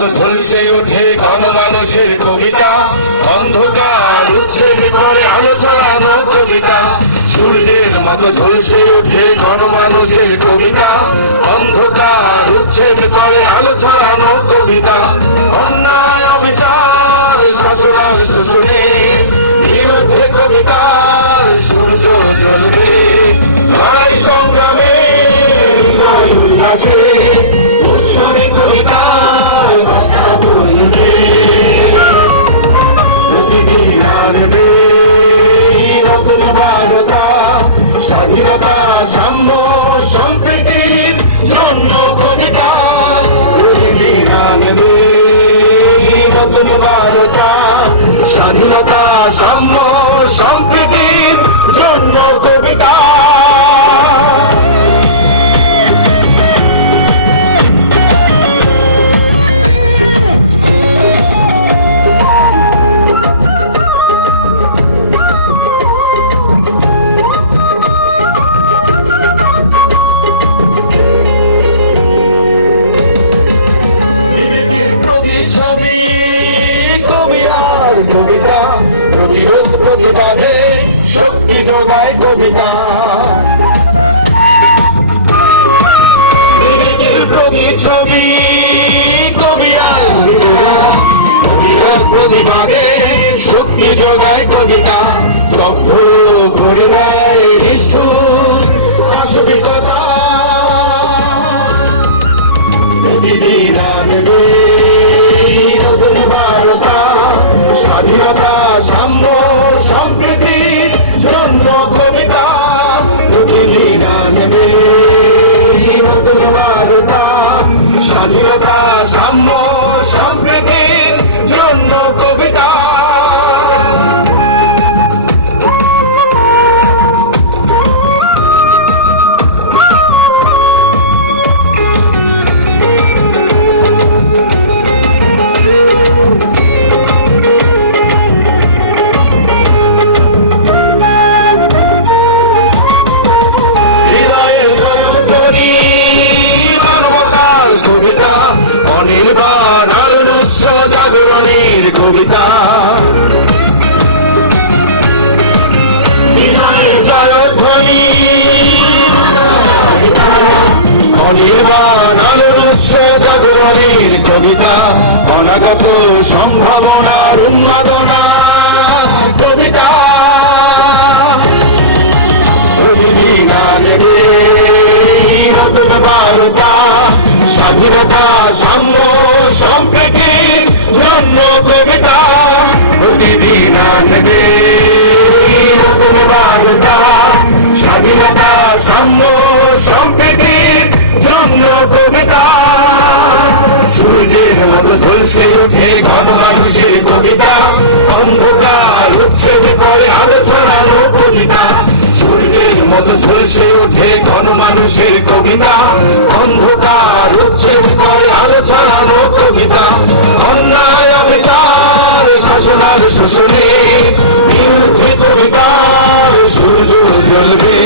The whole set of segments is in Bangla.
মতো ঝলসে ওঠে গণমানুষের কবিতা, অন্ধকার উচ্ছেদ করে আলো ছড়ানো কবিতা। সূর্যের মতো ঝলসে ওঠে গণমানুষের কবিতা, অন্ধকার উচ্ছেদ করে আলো ছড়ানো কবিতা। অন্যায় অবিচার শাসন আর শোষণে বিরুদ্ধে কবিতার সূর্য জ্বলবে। লড়াই সংগ্রামে বিজয় উল্লাসে উৎসবে কবিতার কথা বলবে। প্রতিদিন আনবে নতুন বার্তা, স্বাধীনতা সাম্য সম্প্রীতির জন্য কবিতা। প্রতিদিন আনবে নতুন বার্তা, স্বাধীনতা সাম্য সম্প্রীতির জন্য কবিতা। কবিতা প্রতিরোধ প্রতিবাদে শক্তি যোগায় কবিতা। প্রতিছবি কবিয়ার প্রতিরোধ প্রতিবাদে শক্তি যোগায় কবিতা। স্তব্ধ করে দেয় নিষ্ঠুর মানবিকতা। প্রতিদিন আনবে নতুন বার্তা, স্বাধীনতা সাম্য সম্প্রীতির জন্য কবিতা। প্রতিদিন আনবে নতুন বার্তা, স্বাধীনতা সাম্য সম্প্রীতির জন্য কবিতা। কবিতা বিজয়ের জয়ধ্বনি, অনির্বাণ আলোর উৎস জাগরণের কবিতা। অনাগত সম্ভাবনার উন্মাদনা কবিতা। প্রতিদিন আনবে নতুন বার্তা, স্বাধীনতা সাম্য সম্প্রীতির জন্য কবিতা। প্রতিদিন আনবে নতুন বার্তা, স্বাধীনতা সাম্য সম্প্রীতির জন্য কবিতা। সূর্যের মতো ঝলসে ওঠে গণমানুষের কবিতা, অন্ধকার উচ্ছেদ করে আলো ছড়ানো কবিতা। সূর্যের মতো ঝলসে ওঠে গণমানুষের কবিতা, অন্ধকার উচ্ছেদ করে আলো ছড়ানো কবিতা। অন্যায় অবিচার শাসন আর শোষণে বিরুদ্ধে কবিতার সূর্য জ্বলবে।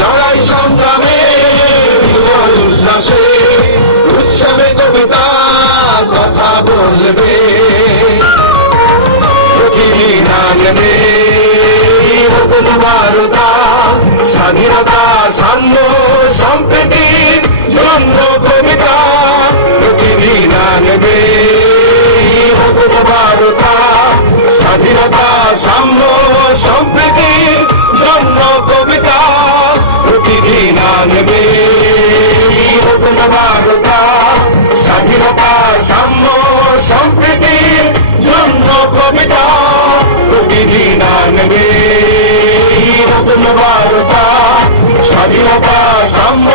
লড়াই সংগ্রামে বিজয় উল্লাসে উৎসবে কবিতা কথা বলবে। প্রতিদিন আনবে নতুন বার্তা, স্বাধীনতা সাম্য সম্প্রীতির জন্য কবিতা। প্রতিদিন আনবে নতুন বার্তা, স্বাধীনতা সাম্য সম্প্রীতির জন্য কবিতা। প্রতিদিন আনবে নতুন বার্তা, স্বাধীনতা সাম্য সম্প্রীতির জন্য কবিতা। প্রতিদিন আনবে নতুন বার্তা, স্বাধীনতা সাম্য